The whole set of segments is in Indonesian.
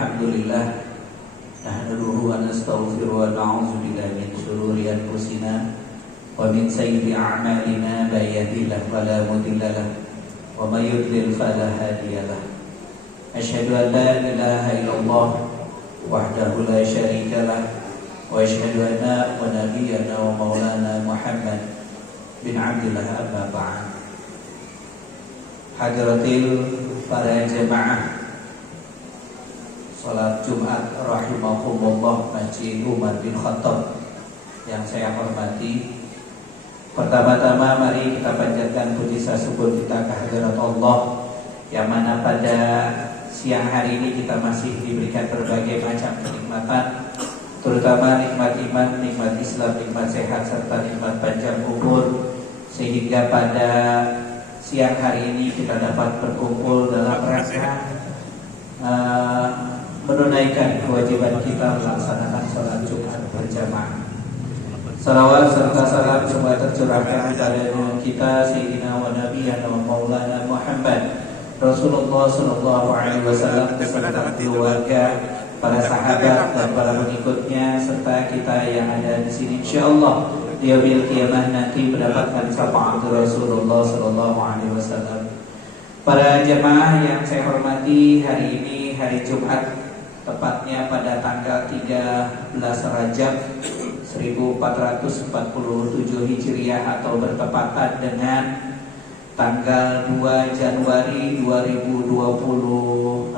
Alhamdulillah nahmaduhu wa nastaghfiruhu wa na'udzu billahi min shururi anfusina wa min sayyiati a'malina may yahdihillahu fala mudilla lahu wa may yudlil fala hadiya lahu. Asyhadu an la ilaha illallah wahdahu la syarika lahu wa asyhadu anna wa nabiyyana wa maulana Muhammad bin Abdillah amma ba'd. Hadratil para jemaah salat Jumat rahimakumullah Masjid Umar bin Khattab yang saya hormati, pertama-tama mari kita panjatkan puji syukur kita kehadirat Allah yang mana pada siang hari ini kita masih diberikan berbagai macam kenikmatan, terutama nikmat iman, nikmat Islam, nikmat sehat serta nikmat panjang umur, sehingga pada siang hari ini kita dapat berkumpul dalam rangka menunaikan kewajiban kita melaksanakan sholat Jumat berjamaah. Salawat serta salam semua tercurahkan kepada kita Sayyidina wa Nabiyana wa Maulana Muhammad Rasulullah Sallallahu Alaihi Wasallam beserta keluarga, para sahabat dan para pengikutnya serta kita yang ada di sini. Insyaallah di yaumil qiyamah nanti mendapatkan syafaat Rasulullah Sallallahu Alaihi Wasallam. Para jemaah yang saya hormati, hari ini hari Jumat, tepatnya pada tanggal 13 Rajab 1447 Hijriah atau bertepatan dengan tanggal 2 Januari 2026.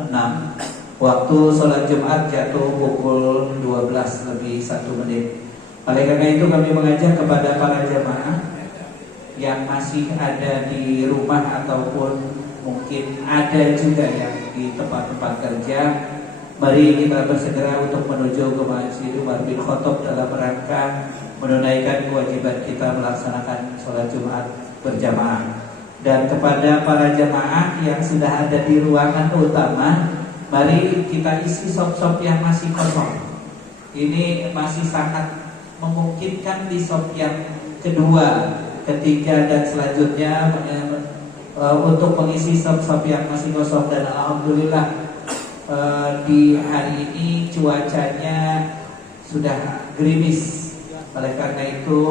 Waktu sholat Jumat jatuh pukul 12 lebih 1 menit. Oleh karena itu kami mengajak kepada para jemaah yang masih ada di rumah ataupun mungkin ada juga yang di tempat-tempat kerja, mari kita bersegera untuk menuju ke Masjid Umar bin Khattab dalam rangka menunaikan kewajiban kita melaksanakan sholat Jumat berjamaah. Dan kepada para jamaah yang sudah ada di ruangan utama, mari kita isi sop-sop yang masih kosong. Ini masih sangat memungkinkan di sop yang kedua, ketiga dan selanjutnya untuk mengisi sop-sop yang masih kosong. Dan alhamdulillah di hari ini cuacanya sudah gerimis. Oleh karena itu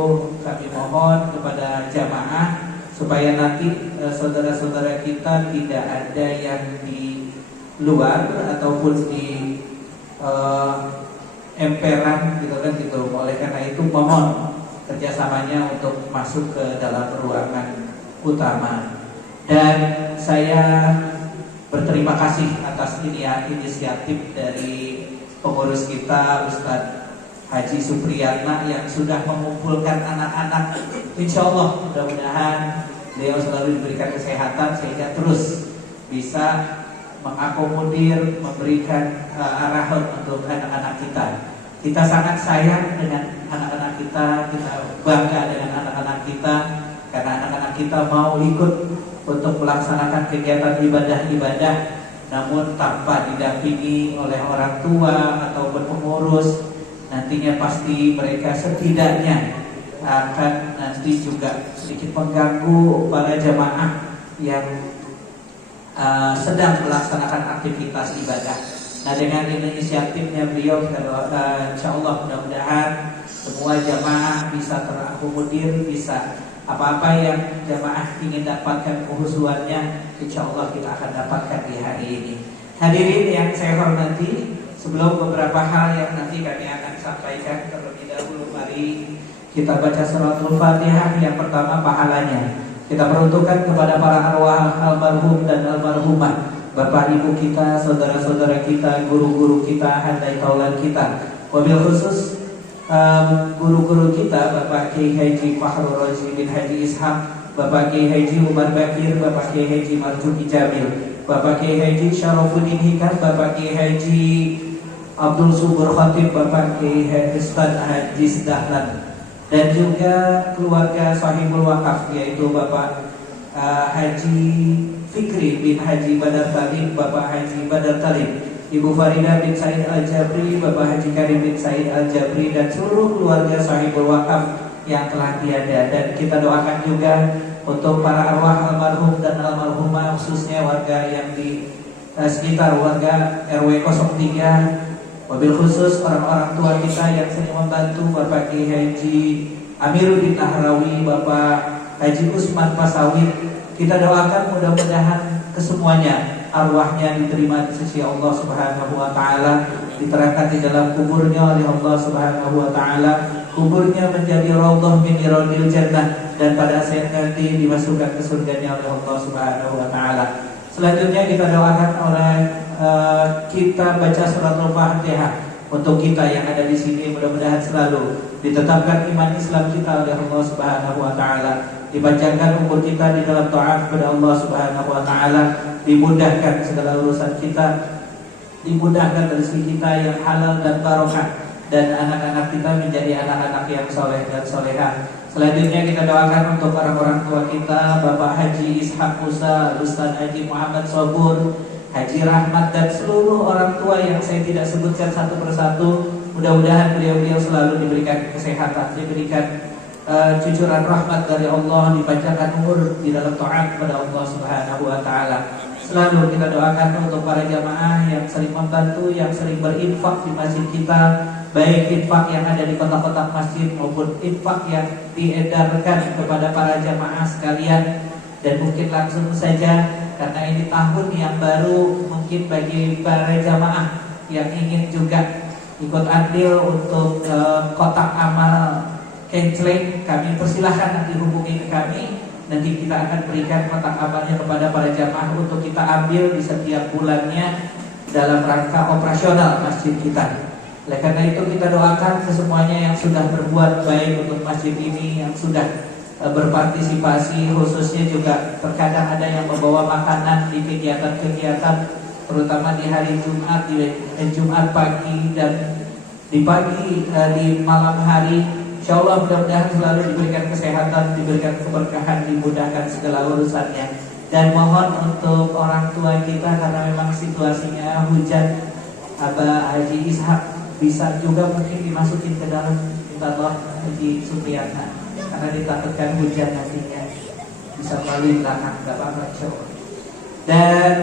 kami mohon kepada jamaah supaya nanti saudara-saudara kita tidak ada yang di luar ataupun di emperan gitu kan gitu. Oleh karena itu mohon kerjasamanya untuk masuk ke dalam ruangan utama. Dan saya berterima kasih atas inisiatif dari pengurus kita Ustadz Haji Supriyatna yang sudah mengumpulkan anak-anak. Insya Allah mudah-mudahan beliau selalu diberikan kesehatan sehingga terus bisa mengakomodir, memberikan arahan untuk anak-anak kita. Kita sangat sayang dengan anak-anak kita, kita bangga dengan anak-anak kita karena anak-anak kita mau ikut untuk melaksanakan kegiatan ibadah-ibadah, namun tanpa didampingi oleh orang tua ataupun pengurus, nantinya pasti mereka setidaknya akan nanti juga sedikit mengganggu para jamaah yang sedang melaksanakan aktivitas ibadah. Nah, dengan inisiatifnya beliau, insya Allah mudah-mudahan semua jamaah bisa terakomodir, bisa apa-apa yang jamaah ingin dapatkan kehusuannya, insya Allah kita akan dapatkan di hari ini. Hadirin yang saya hormati, sebelum beberapa hal yang nanti kami akan sampaikan, terlebih dahulu mari kita baca suratul Fatihah. Yang pertama pahalanya kita peruntukkan kepada para arwah almarhum dan almarhumah, bapak ibu kita, saudara-saudara kita, guru-guru kita, handai taulan kita, wabil khusus guru-guru kita, Bapak Kiai Haji Fahrul Razi bin Haji Ishaq, Bapak Kiai Haji Umar Bakir, Bapak Kiai Haji Marzuki Jamil, Bapak Kiai Haji Syarafuddin Hikam, Bapak Kiai Haji Abdul Subur Khatib, Bapak Kiai Haji Ustaz Haji Dahlan, dan juga keluarga sahibul wakaf yaitu Bapak Haji Fikri bin Haji Badar Talib, Bapak Haji Badar Talib, Ibu Faridah bin Said Al-Jabri, Bapak Haji Karim bin Said Al-Jabri, dan seluruh keluarga sahibul wakaf yang telah tiada. Dan kita doakan juga untuk para arwah almarhum dan almarhumah, khususnya warga yang di sekitar warga RW 03, wabil khusus orang-orang tua kita yang sering membantu, Bapak Kiai Haji Amiruddin Nahrawi, Bapak Haji Usman Pasawit. Kita doakan mudah-mudahan kesemuanya arwahnya diterima di sisi Allah Subhanahu wa taala, diterangkan di dalam kuburnya oleh Allah Subhanahu wa taala, kuburnya menjadi raudhah min riyadil jannah, dan pada saat nanti dimasukkan ke surganya oleh Allah Subhanahu wa taala. Selanjutnya kita doakan oleh kita baca surat Al-Fatihah untuk kita yang ada di sini, mudah-mudahan selalu ditetapkan iman Islam kita oleh Allah Subhanahu wa taala, dipanjangkan umur kita di dalam taat kepada Allah Subhanahu wa taala, dimudahkan segala urusan kita, dimudahkan rezeki kita yang halal dan barokah, dan anak-anak kita menjadi anak-anak yang soleh dan solehah. Selanjutnya kita doakan untuk orang-orang tua kita, Bapak Haji Ishak Musa, Ustaz Haji Muhammad Sobur, Haji Rahmat, dan seluruh orang tua yang saya tidak sebutkan satu persatu. Mudah-mudahan beliau-beliau selalu diberikan kesehatan, diberikan cucuran rahmat dari Allah, dipanjangkan umur di dalam taat kepada Allah Subhanahu wa taala. Selalu kita doakan untuk para jamaah yang sering membantu, yang sering berinfak di masjid kita, baik infak yang ada di kotak-kotak masjid maupun infak yang diedarkan kepada para jamaah sekalian. Dan mungkin langsung saja, karena ini tahun yang baru, mungkin bagi para jamaah yang ingin juga ikut andil untuk kotak amal kenceleng, kami persilahkan nanti hubungi ke kami. Nanti kita akan berikan kotak amalnya kepada para jamaah untuk kita ambil di setiap bulannya dalam rangka operasional masjid kita. Oleh karena itu kita doakan kesemuanya yang sudah berbuat baik untuk masjid ini, yang sudah berpartisipasi, khususnya juga terkadang ada yang membawa makanan di kegiatan-kegiatan, terutama di hari Jumat, di Jumat pagi dan di pagi, di malam hari. Insya Allah mudah-mudahan selalu diberikan kesehatan, diberikan keberkahan, dimudahkan segala urusannya. Dan mohon untuk orang tua kita, karena memang situasinya hujan, Abah Haji Ishak bisa juga mungkin dimasukin ke dalam, minta Allah Haji Supriyana, karena ditakutkan hujan nantinya bisa melalui belakang, gak apa-apa insya Allah. Dan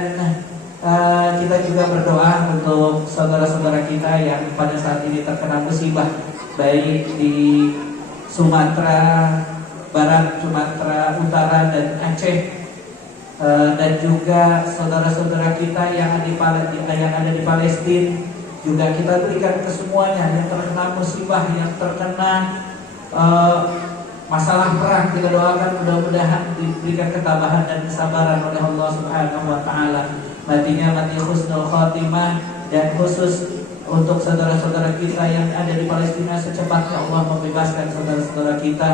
kita juga berdoa untuk saudara-saudara kita yang pada saat ini terkena musibah, baik di Sumatera Barat, Sumatera Utara, dan Aceh, dan juga saudara-saudara kita yang ada di Palestina. Juga kita berikan ke semuanya yang terkena musibah, yang terkena masalah perang. Kita doakan mudah-mudahan diberikan ketabahan dan kesabaran oleh Allah Subhanahu wa taala. Matinya mati husnul khotimah, dan khusus untuk saudara-saudara kita yang ada di Palestina, secepatnya Allah membebaskan saudara-saudara kita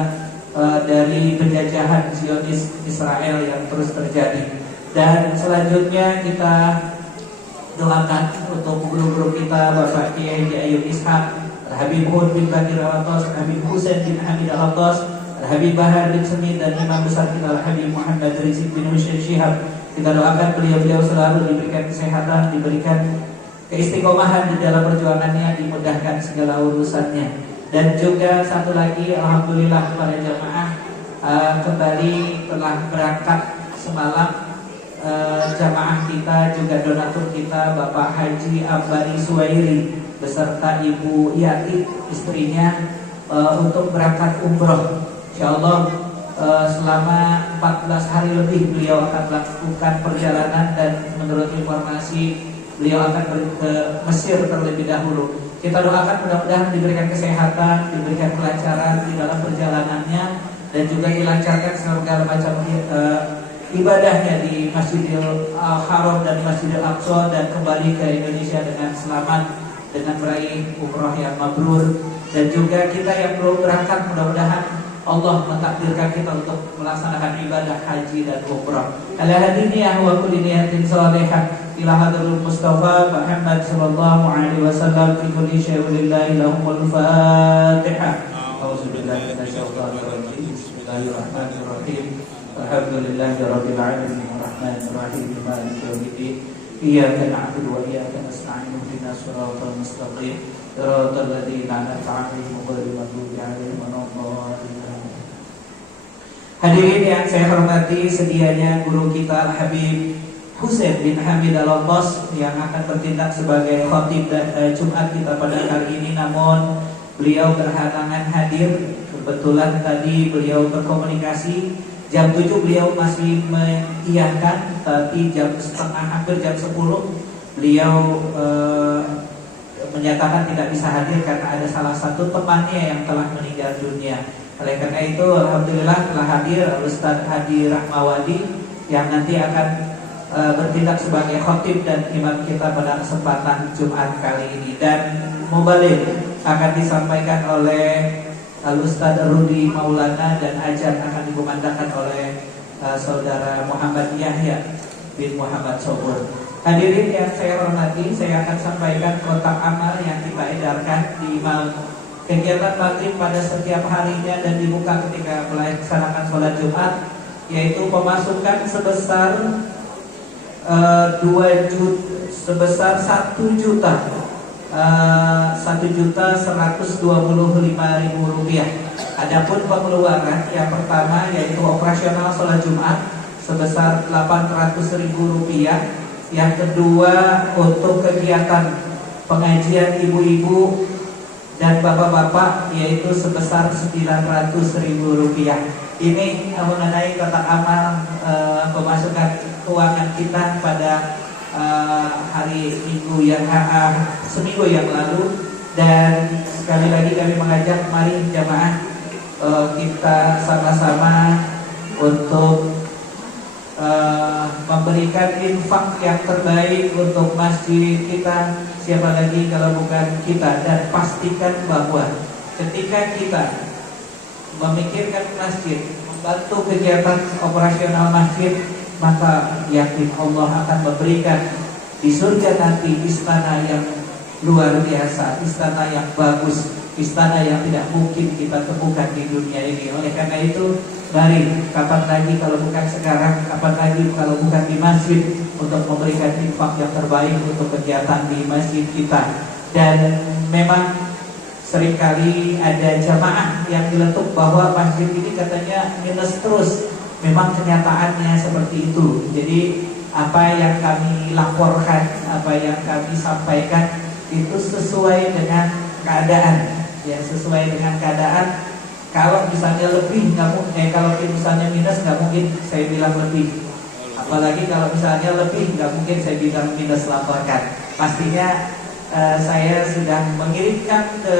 dari penjajahan Zionis Israel yang terus terjadi. Dan selanjutnya kita doakan untuk guru-guru kita, Bapak Kiai Haji Ayub Ishak, Habib Hud bin Bakir Al-Atas, Habib Husain bin Hamid Al-Atas, Habib Bahar bin Semid, dan Imam besar kita Habib Muhammad Rizik bin Husain Syihab. Kita doakan beliau-beliau selalu diberikan kesehatan, diberikan keistiqomahan di dalam perjuangannya, dimudahkan segala urusannya. Dan juga satu lagi, alhamdulillah para jamaah kembali telah berangkat semalam. Jamaah kita juga donatur kita, Bapak Haji Abani Suwairi beserta Ibu Yati istrinya untuk berangkat umroh. Insyaallah selama 14 hari lebih beliau akan melakukan perjalanan, dan menurut informasi beliau akan ke Mesir terlebih dahulu. Kita doakan mudah-mudahan diberikan kesehatan, diberikan kelancaran di dalam perjalanannya, dan juga dilancarkan segala macam ibadahnya di Masjidil Haram dan Masjidil Aqsa, dan kembali ke Indonesia dengan selamat, dengan meraih umroh yang mabrur. Dan juga kita yang belum berangkat, mudah-mudahan Allah mentakdirkan kita untuk melaksanakan ibadah haji dan umrah. Ala hadiniyah wa kulli niyatin salihah ila hadratul Mustafa Muhammad sallallahu alaihi wasallam fi kulli syai'in lillahi lahumul Fatihah. Auzubillahi minasyaitonir rajim. Bismillahirrahmanirrahim. Alhamdulillahirabbil alamin arrahmanir rahim maliki yaumiddin. Iyyaka na'budu wa iyyaka nasta'in ihdinas siratal mustaqim. Siratal ladzina an'amta 'alaihim ghairil maghdubi 'alaihim waladdallin. Hadirin yang saya hormati, sedianya guru kita Al-Habib Husain bin Hamid Al-Abbas yang akan bertindak sebagai khatib Jumat kita pada kali ini, namun beliau berhalangan hadir. Kebetulan tadi beliau berkomunikasi jam 7 beliau masih mengiyakan, tapi jam setengah hampir jam 10 beliau menyatakan tidak bisa hadir karena ada salah satu temannya yang telah meninggal dunia. Oleh karena itu alhamdulillah telah hadir Ustaz Hadi Rahmawadi yang nanti akan bertindak sebagai khatib dan imam kita pada kesempatan Jumat kali ini. Dan mubalik akan disampaikan oleh Al-Ustaz Rudi Maulana dan ajar akan dikumandangkan oleh saudara Muhammad Yahya bin Muhammad Sobur. Hadirin yang saya hormati, saya akan sampaikan kotak amal yang kita edarkan di kegiatan maghrib pada setiap harinya dan dibuka ketika melaksanakan sholat Jumat, yaitu pemasukan sebesar 1.125.000 rupiah. Adapun pengeluaran yang pertama yaitu operasional sholat Jumat sebesar 800.000 rupiah. Yang kedua untuk kegiatan pengajian ibu-ibu dan bapak-bapak yaitu sebesar 900.000 rupiah. Ini mengenai kotak amal pemasukan keuangan kita pada hari seminggu yang lalu. Dan sekali lagi kami mengajak mari jamaah kita sama-sama untuk memberikan infak yang terbaik untuk masjid kita. Siapa lagi kalau bukan kita. Dan pastikan bahwa ketika kita memikirkan masjid, membantu kegiatan operasional masjid, maka yakin Allah akan memberikan di surga nanti istana yang luar biasa, istana yang bagus, istana yang tidak mungkin kita temukan di dunia ini. Oleh karena itu, mari kapan lagi kalau bukan sekarang, kapan lagi kalau bukan di masjid, untuk memberikan infak yang terbaik untuk kegiatan di masjid kita. Dan memang seringkali ada jamaah yang diletuk bahwa masjid ini katanya minus terus. Memang kenyataannya seperti itu. Jadi apa yang kami laporkan, apa yang kami sampaikan itu sesuai dengan keadaan. Ya, sesuai dengan keadaan. Kalau misalnya lebih kalau misalnya minus nggak mungkin saya bilang lebih. Apalagi kalau misalnya lebih nggak mungkin saya bilang minus, laporkan. Pastinya saya sudah mengirimkan ke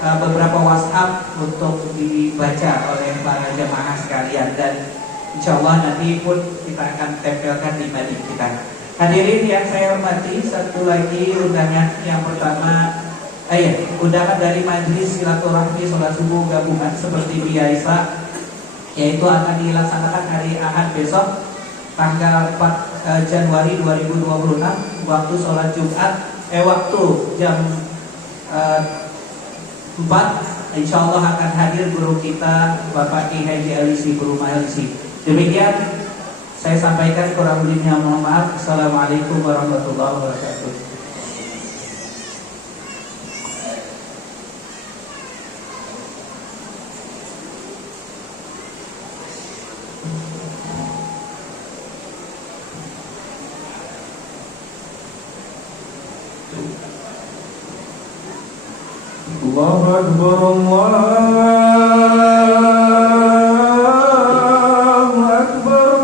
beberapa WhatsApp untuk dibaca oleh para jemaah sekalian, dan insya Allah nanti pun kita akan tempelkan di mading kita. Hadirin yang saya hormati, satu lagi undangan yang pertama, undangan dari Majelis Silaturahmi Sholat Subuh Gabungan seperti biasa, yaitu akan dilaksanakan hari Ahad besok tanggal 4 Januari 2026, waktu sholat Jumat, waktu jam 4, insya Allah akan hadir guru kita Bapak Ki Haji Alisi, Guru Alisi. Demikian saya sampaikan, kurang lebihnya mohon maaf. Assalamualaikum warahmatullahi wabarakatuh. Allahu Akbar, Allahu Akbar,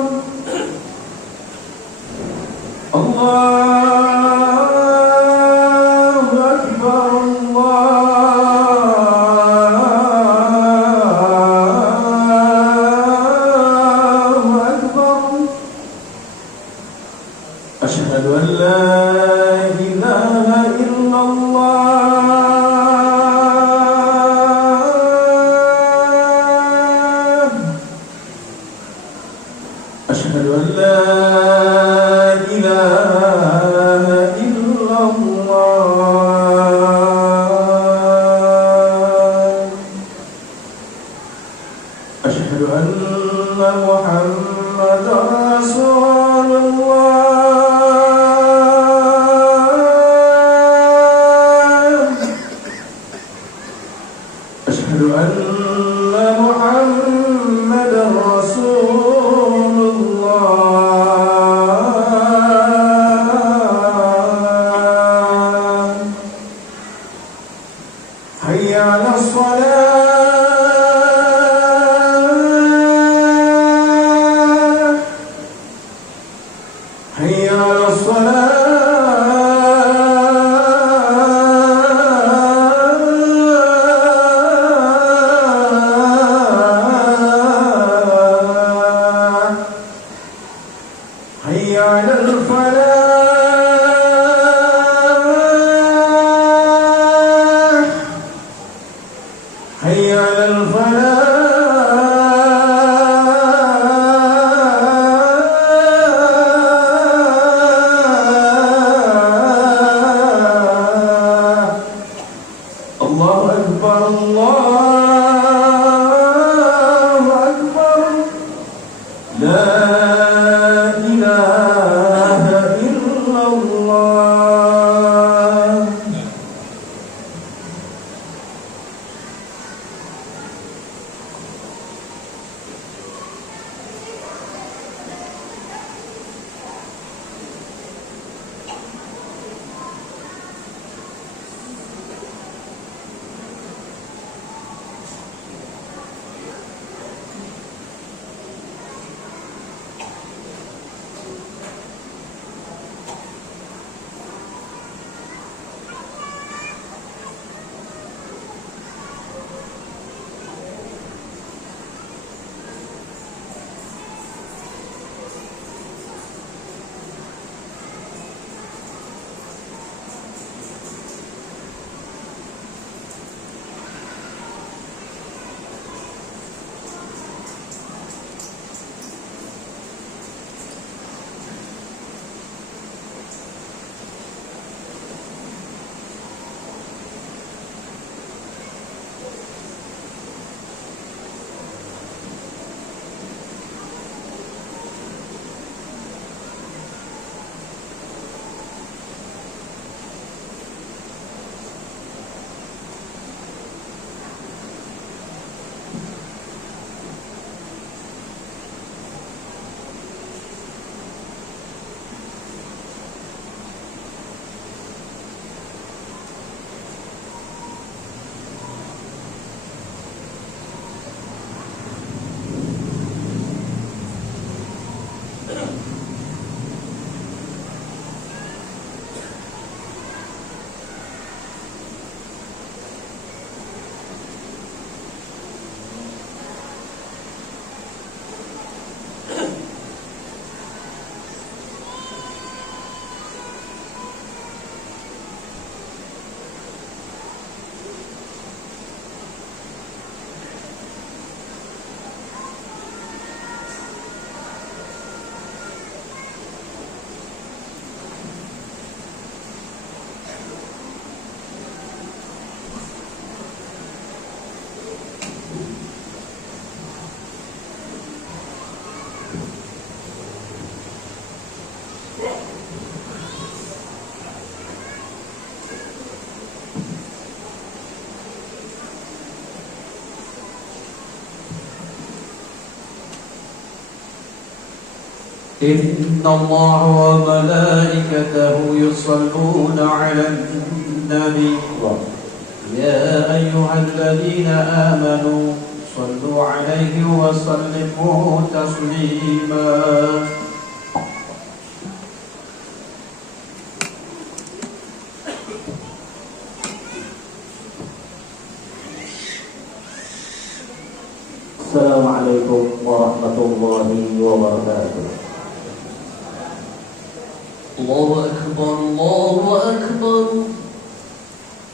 Allahu Akbar, Allahu Akbar. Asyhadu an la ilaha illallah. Asyhadu an la ilaha illallah. Asyhadu anna Muhammadar Rasulullah. Asyhadu anna Muhammadar Rasulullah. حي على الصلاة حي على الصلاة حي على الفلاح حي على الفلاح الله أكبر الله أكبر لا إله إلا الله إن الله وملائكته يصلون على النبي يا أيها الذين آمنوا صلوا عليه وسلموا تسليما. Assalamualaikum warahmatullahi wabarakatuh. الله أكبر الله أكبر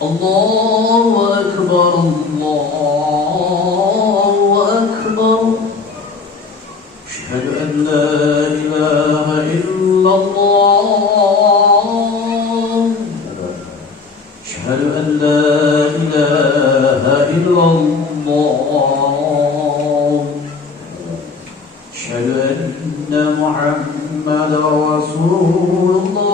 الله أكبر الله أكبر أشهد أن لا إله إلا الله أشهد أن لا إله إلا الله أشهد أن محمد رسول الله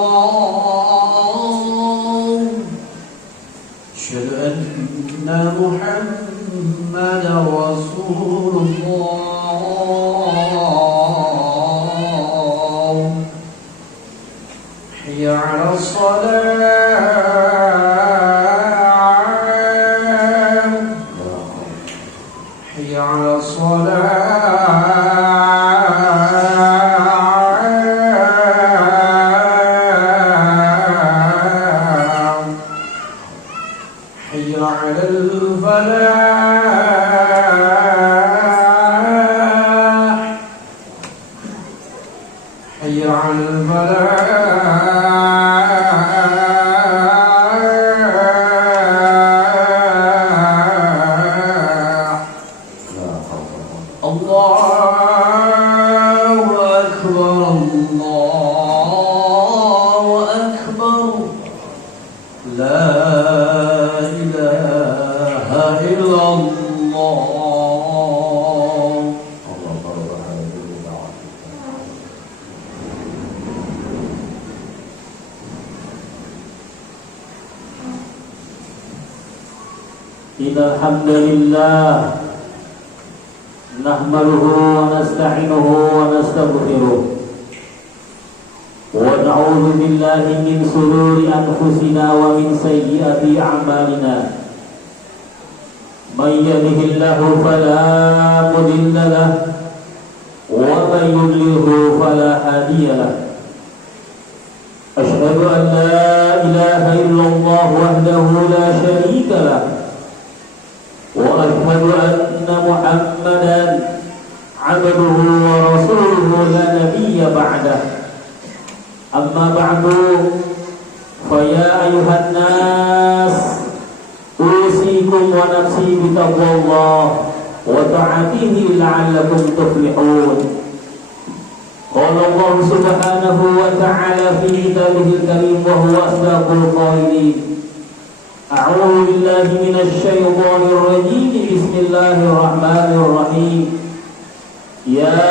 أشهد أن محمد رسول الله حي على الصلاة على الفلاح حي على الفلاح الله أكبر الله أكبر لا إله إلا الله إن الحمد لله نحمده ونستعينه ونستغفره ونعوذ بالله من شرور أنفسنا ومن سيئات أعمالنا من يهده الله فلا مضل له ومن يضلله فلا هادي له أشهد أن لا إله إلا الله وحده لا شريك له وأشهد أن محمدا عبده ورسوله لا نبي بعده أما بعد فيا أيها الناس أوصيكم ونفسي بتقوى الله وطاعته لعلكم تفلحون. قال الله سبحانه وتعالى في كتابه الكريم وهو أصدق القائلين أعوذ بالله من الشيطان الرجيم بسم الله الرحمن الرحيم يا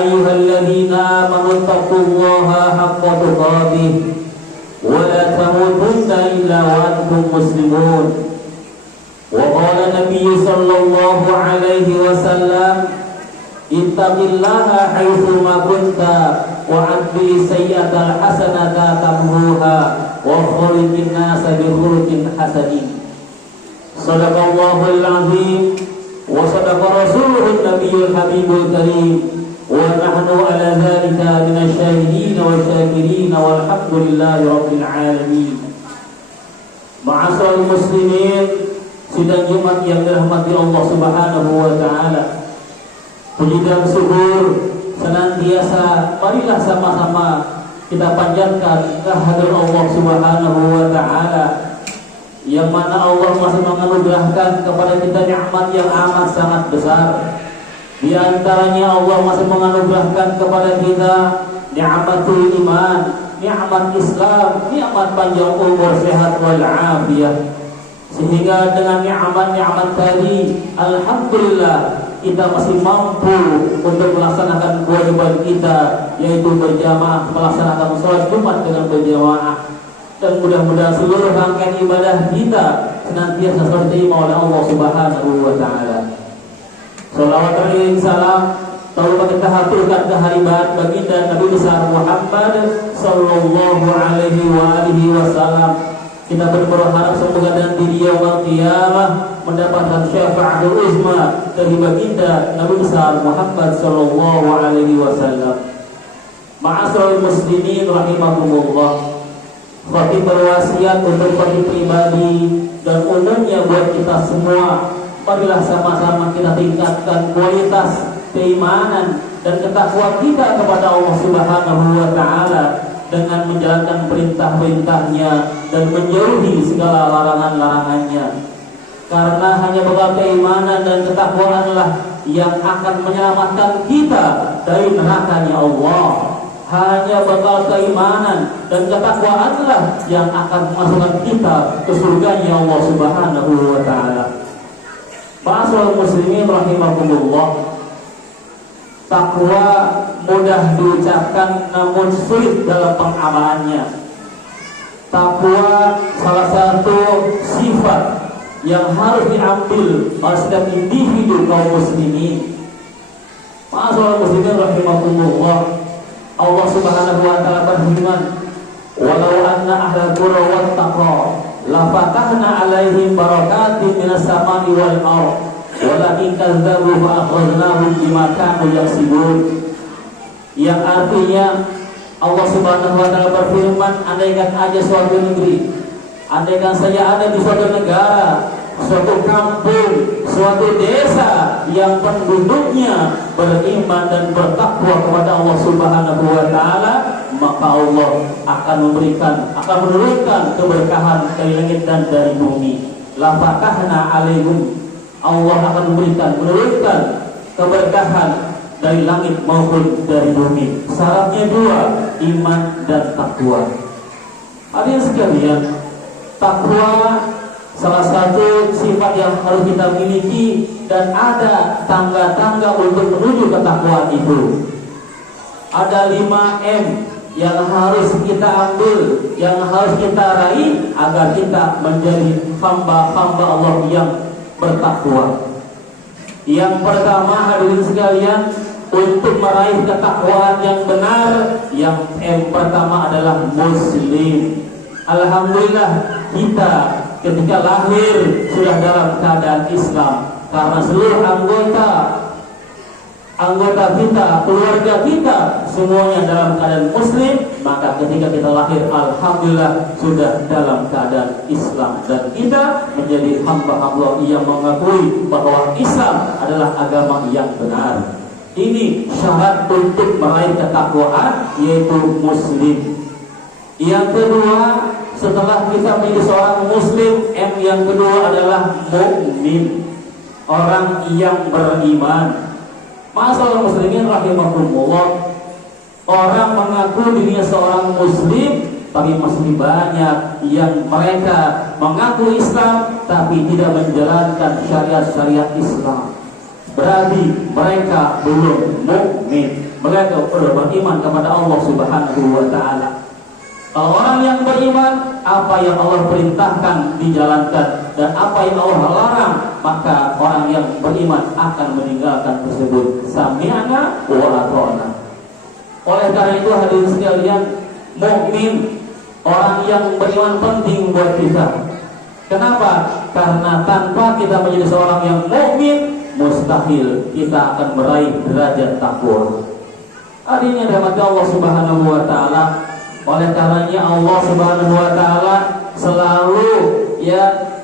أيها الذين آمنوا اتقوا الله حق تقاته ولا تموتن إلا وأنتم مسلمون. وقال النبي صلى الله عليه وسلم اتق الله حيثما كنت وأتبع السيئة الحسنة تمحوها وخالق الناس بخلق حسن. صدق الله العظيم وصدق رسوله النبي الحبيب الكريم ونحن على ذلك من الشاهدين والشاكرين والحمد لله رب العالمين. Ma'asyiral muslimin, sidang Jumat yang dirahmati Allah Subhanahu wa taala. Puji dan syukur senantiasa marilah sama-sama kita panjatkan kehadirat Allah Subhanahu wa taala, yang mana Allah masih menganugerahkan kepada kita nikmat yang amat sangat besar. Di antaranya Allah masih menganugerahkan kepada kita nikmatul iman, nikmat Islam, nikmat panjang umur, sehat wal afiyah. Sehingga dengan nikmat-nikmat tadi, alhamdulillah kita masih mampu untuk melaksanakan kewajiban kita, yaitu berjamaah, melaksanakan sholat Jumat dengan berjamaah. Dan mudah-mudahan seluruh rangkaian ibadah kita senantiasa diterima oleh Allah Subhanahu wa taala. Shalawat dan salam selalu kita haturkan kehadirat baginda Nabi besar Muhammad sallallahu alaihi wasallam. Kita berharap semoga nanti di yaumul qiyamah mendapatkan syafaatul uzma dari baginda Nabi besar Muhammad sallallahu alaihi wasallam. Ma'asyiral muslimin rahimakumullah. Khatib berwasiat untuk bagi pribadi dan umumnya buat kita semua, marilah sama-sama kita tingkatkan kualitas keimanan dan ketakwaan kita kepada Allah Subhanahu wa taala dengan menjalankan perintah-perintahnya dan menjauhi segala larangan-larangannya. Karena hanya bekal keimanan dan ketakwaanlah yang akan menyelamatkan kita dari nerakanya Allah. Hanya bekal keimanan dan ketakwaanlah yang akan memasukkan kita ke surganya Allah Subhanahu wa taala. Ma'asyiral muslimin rahimakumullah. Takwa mudah diucapkan namun sulit dalam pengamalannya. Takwa salah satu sifat yang harus diambil oleh setiap individu kaum muslimin. Ma'asyiral muslimin rahimakumullah. Allah Subhanahu wa taala berfirman, "Walau anna ahlal qura wattaqa la fatahna 'alaihim barakatin minas sama'i wal ardh, walakin kazzabu fa akhadnahum bima kanu yaksibun." Yang artinya Allah Subhanahu wa taala berfirman, andaikan aja suatu negeri, andaikan saja ada di suatu negara suatu kampung, suatu desa yang penduduknya beriman dan bertakwa kepada Allah Subhanahu wa taala, maka Allah akan menurunkan keberkahan dari langit dan dari bumi. La fatahna alaihim, Allah akan menurunkan keberkahan dari langit maupun dari bumi. Syaratnya dua, iman dan takwa. Hadirin sekalian, takwa salah satu sifat yang harus kita miliki, dan ada tangga-tangga untuk menuju ketakwaan itu. Ada 5M yang harus kita ambil, yang harus kita raih agar kita menjadi hamba-hamba Allah yang bertakwa. Yang pertama, hadirin sekalian, untuk meraih ketakwaan yang benar, yang pertama adalah muslim. Alhamdulillah, kita ketika lahir sudah dalam keadaan Islam, karena seluruh anggota kita, keluarga kita semuanya dalam keadaan muslim, maka ketika kita lahir alhamdulillah sudah dalam keadaan Islam, dan kita menjadi hamba-hamba yang mengakui bahwa Islam adalah agama yang benar. Ini syarat untuk meraih ketakwaan, yaitu muslim. Yang kedua, setelah kita menjadi seorang muslim, yang kedua adalah mukmin, orang yang beriman. Masalah muslimin rahimakumullah, orang mengaku dirinya seorang muslim, tapi masih banyak yang mereka mengaku Islam tapi tidak menjalankan syariat-syariat Islam. Berarti mereka belum mukmin, mereka belum beriman kepada Allah Subhanahu wa taala. Kalau orang yang beriman, apa yang Allah perintahkan dijalankan, dan apa yang Allah larang, maka orang yang beriman akan meninggalkan tersebut. Sami'na wa ata'na. Oleh karena itu, hadirin sekalian, mukmin, orang yang beriman penting buat kita. Kenapa? Karena tanpa kita menjadi seorang yang mukmin, mustahil kita akan meraih derajat takwa. Hadirin yang dirahmati Allah Subhanahu wa taala. Oleh karenanya Allah Subhanahu wa taala selalu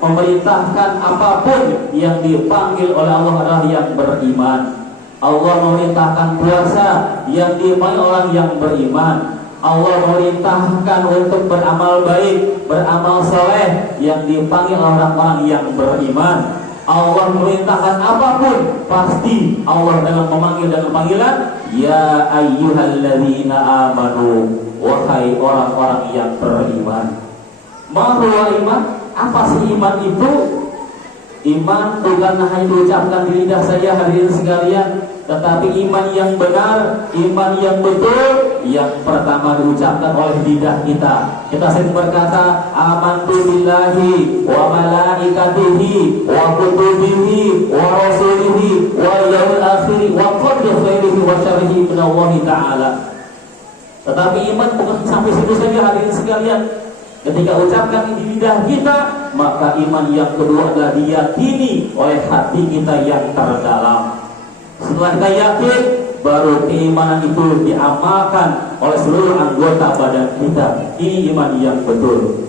memerintahkan apapun yang dipanggil oleh Allah adalah yang beriman. Allah memerintahkan puasa, yang dipanggil orang yang beriman. Allah memerintahkan untuk beramal baik, beramal soleh, yang dipanggil orang-orang yang beriman. Allah memerintahkan apapun, pasti Allah dengan memanggil dengan panggilan ya ayyuhalladzina amanu, wahai orang-orang yang beriman. Mahwa iman, apa sih iman itu? Iman bukan hanya diucapkan di lidah saja, hadirin sekalian, tetapi iman yang benar, iman yang betul, yang pertama diucapkan oleh lidah kita. Kita sering berkata amantu billahi wa malaikatihi wa kutubihi wa rasulihi wa yaumil akhir wa qadri khairihi wa syarrihi min Allah taala. Tetapi iman bukan sampai situ saja, hadirin sekalian. Ketika ucapkan di lidah kita, maka iman yang kedua adalah diyakini oleh hati kita yang terdalam. Setelah kita yakin, baru keimanan itu diamalkan oleh seluruh anggota badan kita. Ini iman yang betul.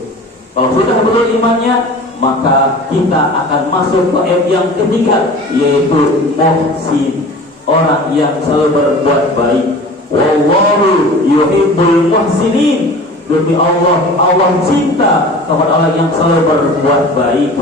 Kalau sudah betul imannya, maka kita akan masuk ke yang ketiga, yaitu muhsin, orang yang selalu berbuat baik. Wallahu yuhibbul muhsinin. Demi Allah, Allah cinta kepada orang yang selalu berbuat baik.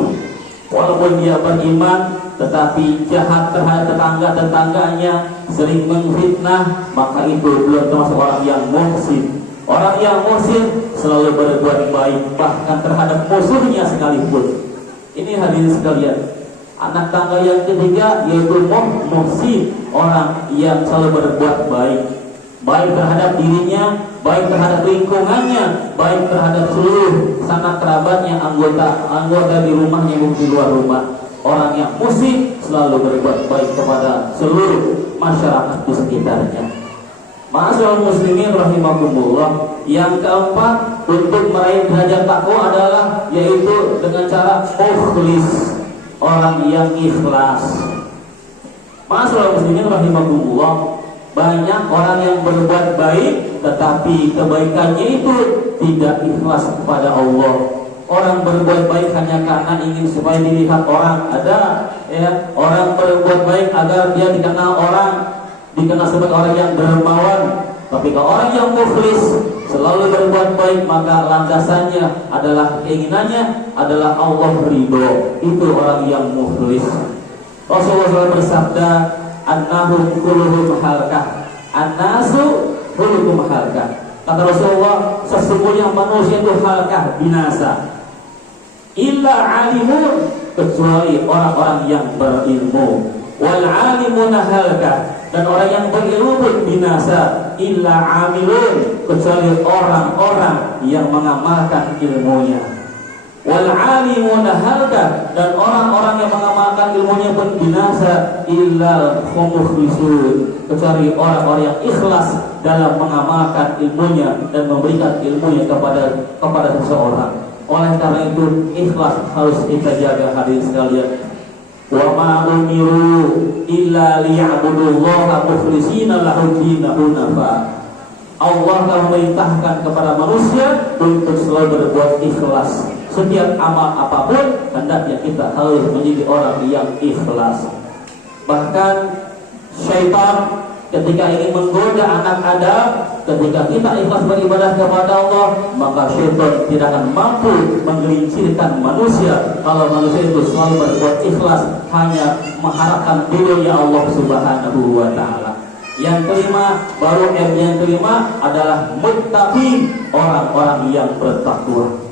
Walaupun dia beriman, tetapi jahat terhadap tetangga-tetangganya, sering memfitnah, maka itu belum termasuk orang yang muhsin. Orang yang muhsin selalu berbuat baik, bahkan terhadap musuhnya sekalipun. Ini hadirin sekalian, anak tangga yang ketiga yaitu muhsin, orang yang selalu berbuat baik. Baik terhadap dirinya, baik terhadap lingkungannya, baik terhadap seluruh sanak kerabatnya, anggota di rumahnya maupun di luar rumah. Orang yang muhsin selalu berbuat baik kepada seluruh masyarakat di sekitarnya. Ma'asyiral muslimin rahimakumullah. Yang keempat, untuk meraih derajat takwa adalah yaitu dengan cara mukhlis, orang yang ikhlas. Ma'asyiral muslimin rahimakumullah. Banyak orang yang berbuat baik, tetapi kebaikannya itu tidak ikhlas kepada Allah. Orang berbuat baik hanya karena ingin supaya dilihat orang, ada ya. Orang berbuat baik agar dia dikenal orang, dikenal sebagai orang yang dermawan. Tapi kalau orang yang muflis selalu berbuat baik, maka landasannya adalah keinginannya adalah Allah ridho. Itu orang yang muflis. Rasulullah SAW bersabda, "Annahum kulluhum halakah." An-nasu kulluhum halakah. Kata Rasulullah, sesungguhnya manusia itu halakah, binasa. Illa alimun, kecuali orang-orang yang berilmu. Wal alimuna halakah, dan orang yang berilmu pun binasa. Illa amilun, kecuali orang-orang yang mengamalkan ilmunya. Wal alimuna halakah, dan orang-orang yang mengamalkan ilmunya pun binasa. Illa mukhlisun, kecuali orang-orang yang ikhlas dalam mengamalkan ilmunya dan memberikan ilmunya kepada seseorang. Oleh karena itu ikhlas harus kita jaga, hadirin sekalian. Wa ma umiru illa liya'budullaha mukhlishina lahu-d-din hunafa. Allah telah memerintahkan kepada manusia untuk selalu berbuat ikhlas. Setiap amal apapun hendaknya kita harus menjadi orang yang ikhlas. Bahkan syaitan ketika ingin menggoda anak Adam, ketika kita ikhlas beribadah kepada Allah, maka syaitan tidak akan mampu menggelincirkan manusia kalau manusia itu selalu berbuat ikhlas, hanya mengharapkan ridhonya Allah Subhanahu wa taala. Yang kelima, baru M yang kelima adalah muttaqin, orang-orang yang bertakwa.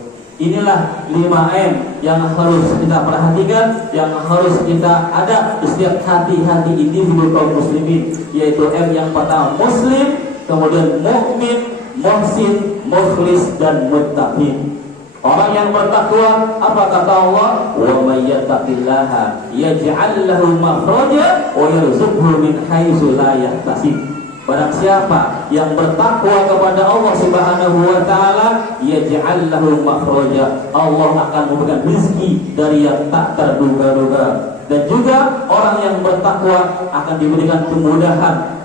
Inilah 5M yang harus kita perhatikan, yang harus kita ada di setiap hati-hati individu kaum muslimin, yaitu M yang pertama muslim, kemudian mukmin, muhsin, mukhlis, dan muttaqin. Orang yang bertakwa, apa kata Allah? Wa may yattaqillaha yaj'al lahu makhraja wa yarzuqhu min haitsu la yahtasib. Barang siapa yang bertakwa kepada Allah Subhanahu wa taala, yaj'al lahu makhraja, Allah akan memberikan rezeki dari yang tak terduga-duga. Dan juga orang yang bertakwa akan diberikan kemudahan,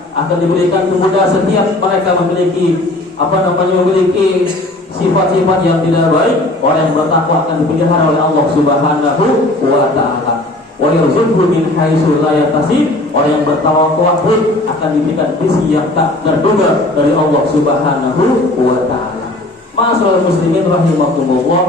setiap mereka memiliki memiliki sifat-sifat yang tidak baik. Orang yang bertakwa akan dipelihara oleh Allah Subhanahu wa taala. Wa yarzuqhu min haitsu la yahtasib. Orang yang bertawakal pun akan diberikan rezeki yang tak terduga dari Allah Subhanahu wa taala. Ma'asyiral muslimin rahimakumullah,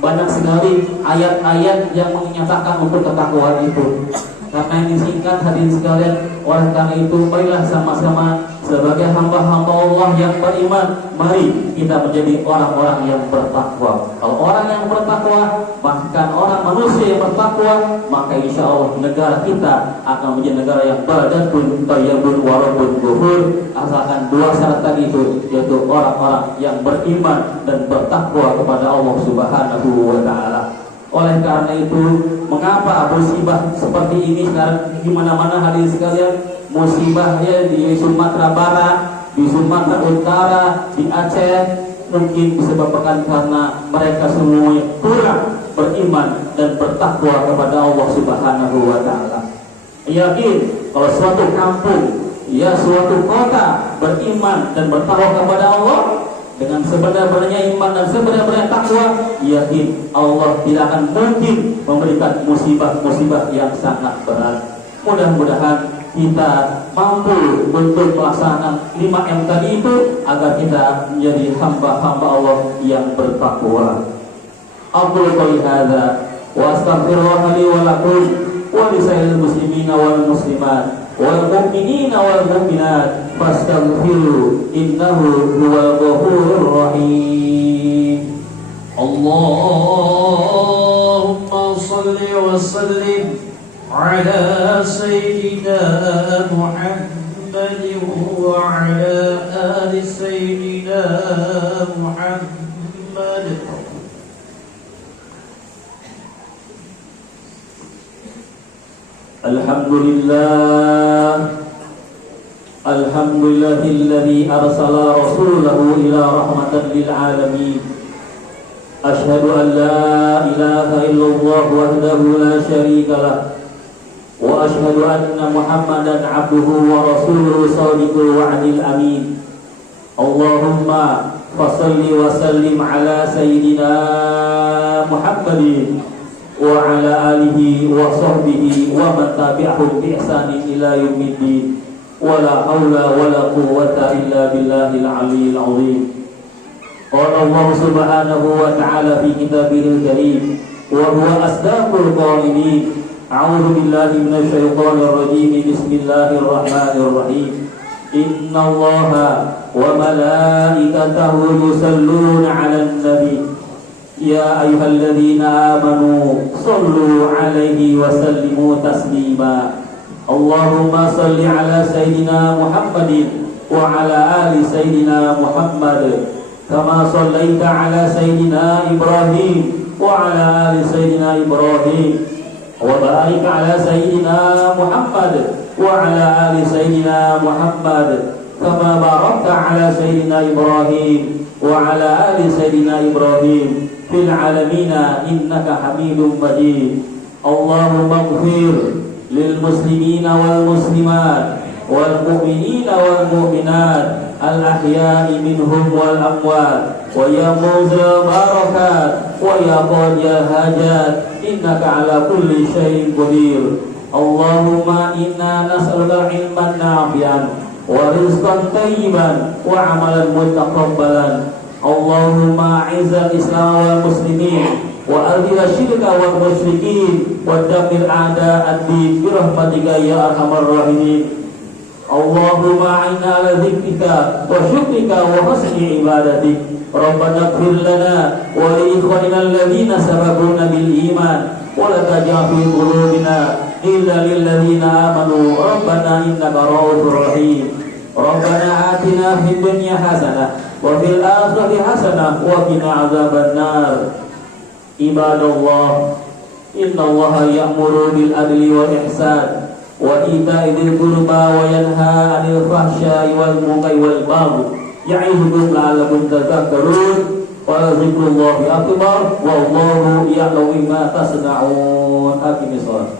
banyak sekali ayat-ayat yang menyatakan untuk ketakwaan itu. Karena ini singkat, hadirin sekalian, oleh karena itu marilah sama-sama sebagai hamba-hamba Allah yang beriman, mari kita menjadi orang-orang yang bertakwa. Kalau orang yang bertakwa, bahkan orang manusia yang bertakwa, maka insya Allah negara kita akan menjadi negara yang baldatun thayyibun wa rabbun ghafur. Asalkan dua syarat tadi itu, yaitu orang-orang yang beriman dan bertakwa kepada Allah Subhanahu wa taala. Oleh karena itu, mengapa musibah seperti ini sekarang di mana-mana hadirin sekalian? Musibahnya di Sumatera Barat, di Sumatera Utara, di Aceh, mungkin disebabkan karena mereka semuanya kurang beriman dan bertakwa kepada Allah Subhanahu wa taala. Yakin kalau suatu kampung, suatu kota beriman dan bertakwa kepada Allah dengan sebenar-benarnya iman dan sebenar-benarnya takwa, yakin Allah tidak akan mungkin memberikan musibah-musibah yang sangat berat. Mudah-mudahan kita mampu untuk melaksanakan 5M tadi itu agar kita menjadi hamba-hamba Allah yang bertakwa. Aqulu qouli hadza wa astaghfirullah li wa lakum wa lisairil muslimina wal muslimat wal mu'minina wal mu'minat fastaghfiru innahu huwal ghafurur rahim. Allahumma shalli wa sallim ala sayyidina Muhammad wa ala ali sayyidina Muhammad. Alhamdulillahilladzi arsala rasulahu ila rahmatan lil alamin. Asyhadu an la ilaha illallah wahdahu la syarika lah, wa asyhadu anna Muhammadan abduhu wa rasuluhu shadiqul wa'dil amin. Allahumma fasalli wa sallim ala sayyidina Muhammadin wa ala alihi wa sahbihi wa man tabi'ahum bi ihsanin ila yaumiddin. Wala haula wala quwwata illa billahil aliyyil azim. Qala Allah subhanahu wa ta'ala fi kitabihil karim wa huwa asdaqul qa'ilin. A'udzu billahi minasy syaithanir rajim. Bismillahirrahmanirrahim. Inna Allaha wa malaikatahu yusalluna 'alan nabi. Ya ayyuhalladzina amanu sallu 'alaihi wa sallimu taslima. Allahumma salli 'ala sayyidina Muhammadin wa 'ala ali sayyidina Muhammad kama shallaita 'ala sayyidina Ibrahim wa 'ala ali sayyidina Ibrahim wa barik 'ala sayyidina Muhammad wa 'ala ali sayyidina Muhammad kama barakta 'ala sayyidina Ibrahim wa 'ala ali sayyidina Ibrahim fil 'alamina innaka Hamidum Majid. Allahumma ighfir lil muslimina wal muslimat wal mu'minina wal mu'minat al ahya'i minhum wal amwat wa ya muzil barakat wa ya qadiyal hajat innaka ala kulli syai'in qadir. Allahumma inna nas'aluka ilman nafi'an wa rizqan tayyiban wa amalan mutaqabbalan. Allahumma izzal islam wal muslimin wa adhil syirka wal musyrikin wa dammir a'da'ad-din bi rahmatika ya arhamar rahimin. Allahumma a'inna ala dzikrika wa syukrika wa husni ibadatik. Rabbana ighfir lana wa li ikhwanina alladhina sabaquna bil iman wa la taj'al fi qulubina illa lil ladzina amanu rabbana innaka ra'ufur rahim. Rabbana atina fid dunya hasanah wa fil akhirati hasanah wa qina adzabannar. Ibadallah, innallaha ya'muru bil adli wal ihsan wa ita'i dzil qurba wa yanha 'anil fahsya'i wal munkari wal baghi ya'idukum la'allakum tadhakkarun. Wa dzikrullahi akbar wallahu ya'lamu ma tasna'un. Aqimis shalah.